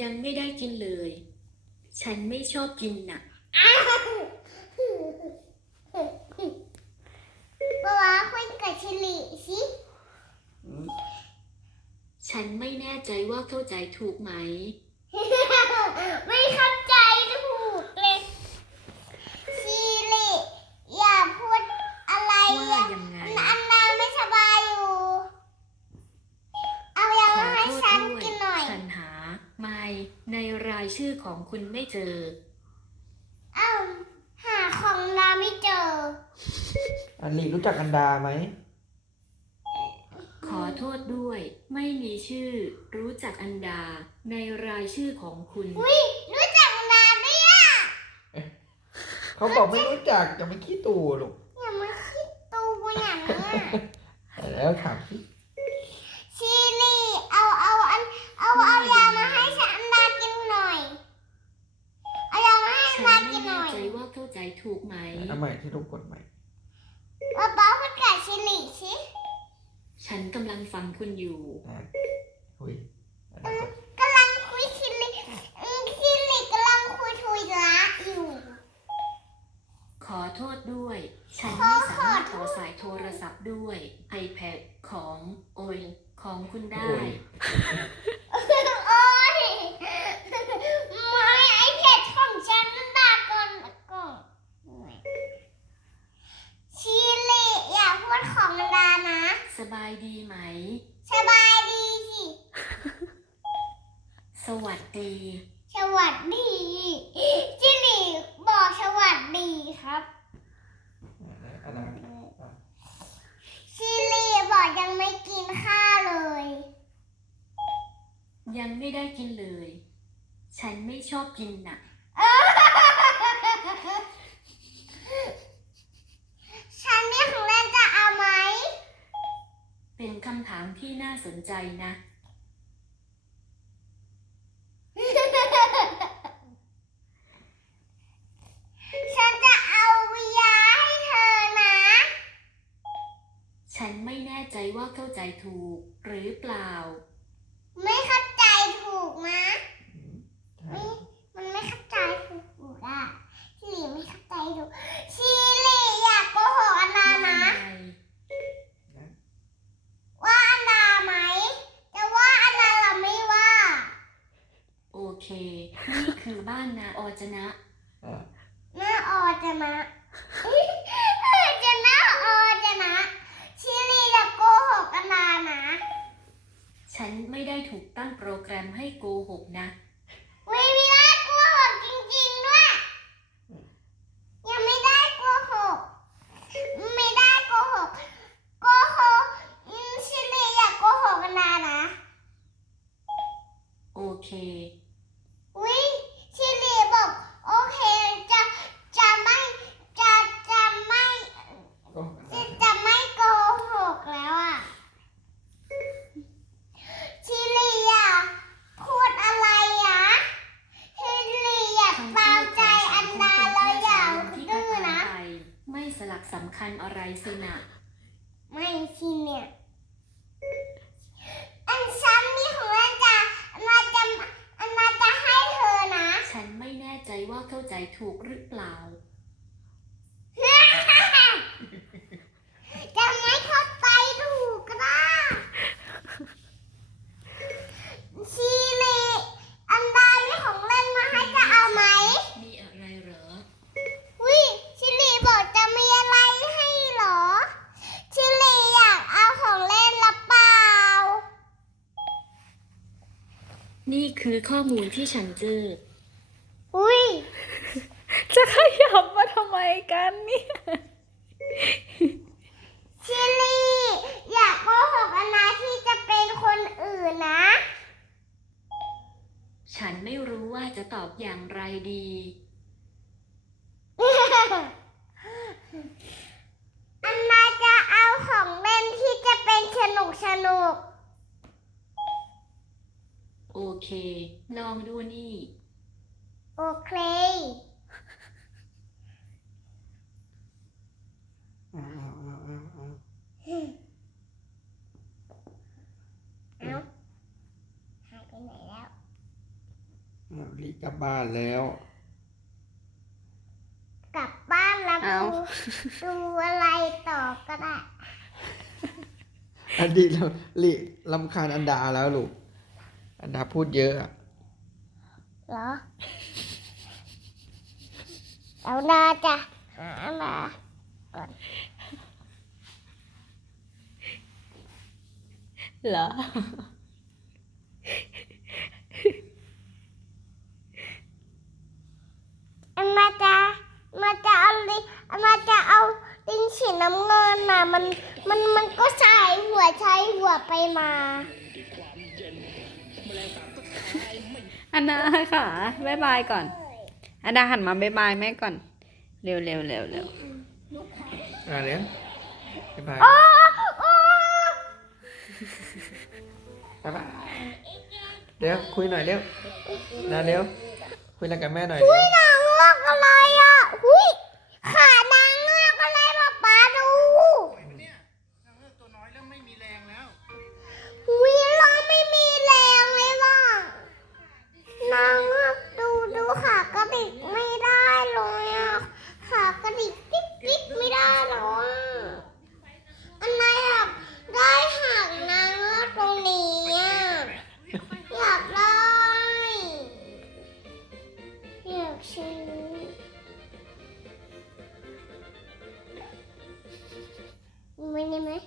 ยังไม่ได้กินเลย ฉันไม่ชอบกินน่ะป๊าป๊าคุยกับชิลิสิฉันไม่แน่ใจว่าเข้าใจถูกไหม ไม่เข้าใจถูกเลยชิลิอย่าพูดอะไร ว่า อะ ยังไง อันนาไม่สบายอยู่ เอายา ขอ มาให้ โทษ ฉัน ด้วย กินหน่อย ฉันหาไม่ในราย ชื่อของคุณไม่เจอเอ้าหาของนาไม่เจอ อันลีรู้จักอันดาไหม ขอโทษด้วย ไม่มีชื่อ รู้จักอันดา ในรายชื่อของคุณ อุ้ยรู้จักนาด้วยอะเขาบอกไม่รู้จักจะไม่ขี้ตูลูกอย่ามาคิดตัวอย่างนี้นแล้วถามสิ ชิลีเอาเอาอันเอาเอายามาให้ฉันนากินหน่อย เอายามาให้ ฉั นาน ไม่ กินห แน่ น่อย ใจว่าเข้าใจถูกไหมเอาใหม่ที่ลูกกดใหม่ป๊าป๊าพูดกับชิลีสิฉันกำลังฟังคุณอยู่นะอุ้ยอันดากดกำลังคุยชิลีอืมชิลีกำลังคุยทุยละอยู่ ขอโทษด้วย ฉันไม่สามารถต่อสายโทรศัพท์ด้วย iPad ของโอยของคุณได้ โอ้ย โอ้ยไม่ไอเพจของฉันมันดาก่อนก่อนชิลีอย่าพูดของมันดานะ สบายดีไหม สบายดีสิ สวัสดี สวัสดีจิหลีบอกสวัสดีครับอันดาชิลีบอกยังไม่กินข้าวเลย ยังไม่ได้กินเลย ฉันไม่ชอบกินน่ะ ฉันนี่ของเล่นจะเอาไหม เป็นคำถามที่น่าสนใจนะ ฉันจะเอายาให้เธอนะ ฉันไม่แน่ใจว่าเข้าใจถูกหรือเปล่า ไม่เข้าใจถูกนะใช่มันไม่เข้าใจถูกอะชิลีไม่เข้าใจถูกชิลีอยากโกหกอันนานะ ว่าอันนาไหม แต่ว่าอันนาเราไม่ว่า โอเค นี่คือบ้านนาออจนะ อะหน้าออจะนะ จะหน้าออจะนะ ชิลีอย่าโก หกอันนานะ ฉันไม่ได้ถูกตั้งโปรแกรมให้โกหกนะ วิไม่ได้โกหกจริงๆด้วย ยังไม่ได้โกหก ไม่ได้โกหก โกหกอืมชิลีอย่าโกหกอันนานะ โอเค วิชิลีบอกโอเคจะจะไม่จะจะไม่ โอ้อัน จะ ดา จะไม่โกหกแล้วอะ ชิลีอะพูดอะไรอะชิลีอยากตามใจอันดาแล้วอย่า ที่ ดื้อ ผ่าน นะ ไป ไม่สลักสำคัญอะไรสินะ ไม่ชิเนี่ย อันฉันนี่ของอันจะอันนาจะอันนาจะให้เธอนะ ฉันไม่แน่ใจว่าเข้าใจ ถูกหรือเปล่าจะไม่เข้าใจถูกก็ได้ชิลีอันดามีของเล่นมาให้จะเอาไหม มีอะไรเหรอ วิชิลีบอกจะมีอะไรให้เหรอ ชิลีอยากเอาของเล่นหรือเปล่า นี่คือข้อมูลที่ฉันเจออุ้ย จะขยับมาทำไม กันเนี่ยชิลีอยากโกหกอันนาที่จะเป็นคนอื่นนะ ฉันไม่รู้ว่าจะตอบอย่างไรดี อันนาจะเอาของเล่นที่จะเป็นสนุกสนุกโอเคลองดูนี่ โอเค เอาเอาเอาเอาเอ้าหายไปไหนแล้วอ้ารีกลับบ้านแล้ว กลับบ้านแล้วเอา ดูดูอะไรต่อก็ได้อันดีแล้วลิลำคาญอันดาแล้วลูก อันดาพูดเยอะอะเหรอเอานาจ้ะเอานา เหรอเอานาจะมาจะเอาลิเอานาจะเอาลิงสีน้ำเงินน่ะมันมันมันก็ใช้หัวใช้หัวไปมา อันดาค่ะบายบายก่อน อันดาหันมาบายบายแม่ก่อน เร็วเร็วเร็วเร็ว อ่าเร็วบ๊ายบายโอ้โอ้บ๊า Şimdi... Bu ne mi?